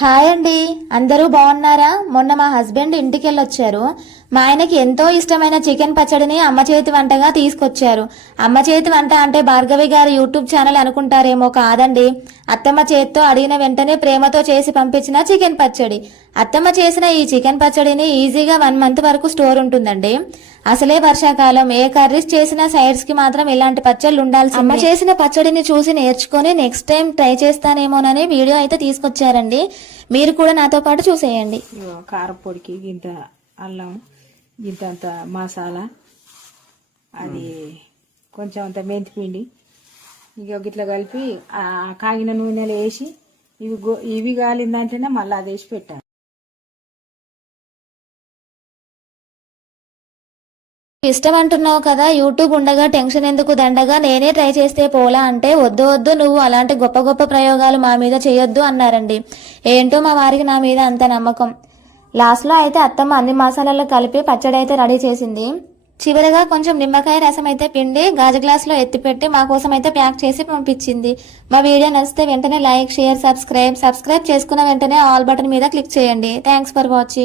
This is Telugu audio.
హాయ్ అండి, అందరూ బాగున్నారా? మొన్న మా హస్బెండ్ ఇంటికి వెళ్ళొచ్చారు. మా ఆయనకి ఎంతో ఇష్టమైన చికెన్ పచ్చడిని అమ్మ చేతి వంటగా తీసుకొచ్చారు. అమ్మ చేతి వంట అంటే భార్గవి గారి యూట్యూబ్ ఛానల్ అనుకుంటారేమో, కాదండి. అత్తమ్మ చేత్తో అడిగిన వెంటనే ప్రేమతో చేసి పంపించిన చికెన్ పచ్చడి. అత్తమ్మ చేసిన ఈ చికెన్ పచ్చడిని ఈజీగా 1 మంత్ వరకు స్టోర్ ఉంటుందండి. అసలే వర్షాకాలం, ఏ కర్రీస్ చేసిన సైడ్స్ కి మాత్రం ఇలాంటి పచ్చళ్ళు ఉండాల్సి. అమ్మ చేసిన పచ్చడిని చూసి నేర్చుకొని నెక్స్ట్ టైం ట్రై చేస్తానేమోనని వీడియో అయితే తీసుకొచ్చారండి. మీరు కూడా నాతో పాటు చూసేయండి. కారపొడికి ఇంత అల్లం, ఇంత మసాలా, అది కొంచెం అంత మెంతిపిండి, ఇక ఇట్లా కలిపి కాగిన నూనెలు వేసి ఇవి కాలిందంటేనే మళ్ళీ అది వేసి పెట్టాలి. ఇష్టం అంటున్నావు కదా, యూట్యూబ్ ఉండగా టెన్షన్ ఎందుకు దండగా, నేనే ట్రై చేస్తే పోలా అంటే, వద్దు వద్దు, నువ్వు అలాంటి గొప్ప గొప్ప ప్రయోగాలు మా మీద చేయొద్దు అన్నారండి. ఏంటో మా వారికి నా మీద అంత నమ్మకం. లాస్ట్లో అయితే అత్తమ్మ అన్ని మసాలాలు కలిపి పచ్చడి అయితే రెడీ చేసింది. చివరిగా కొంచెం నిమ్మకాయ రసం అయితే పిండి గాజు గ్లాసులో ఎత్తిపెట్టి మా కోసం అయితే ప్యాక్ చేసి పంపించింది. మా వీడియో నచ్చితే వెంటనే లైక్, షేర్, సబ్స్క్రైబ్ చేసుకున్న వెంటనే ఆల్ బటన్ మీద క్లిక్ చేయండి. Thanks for watching.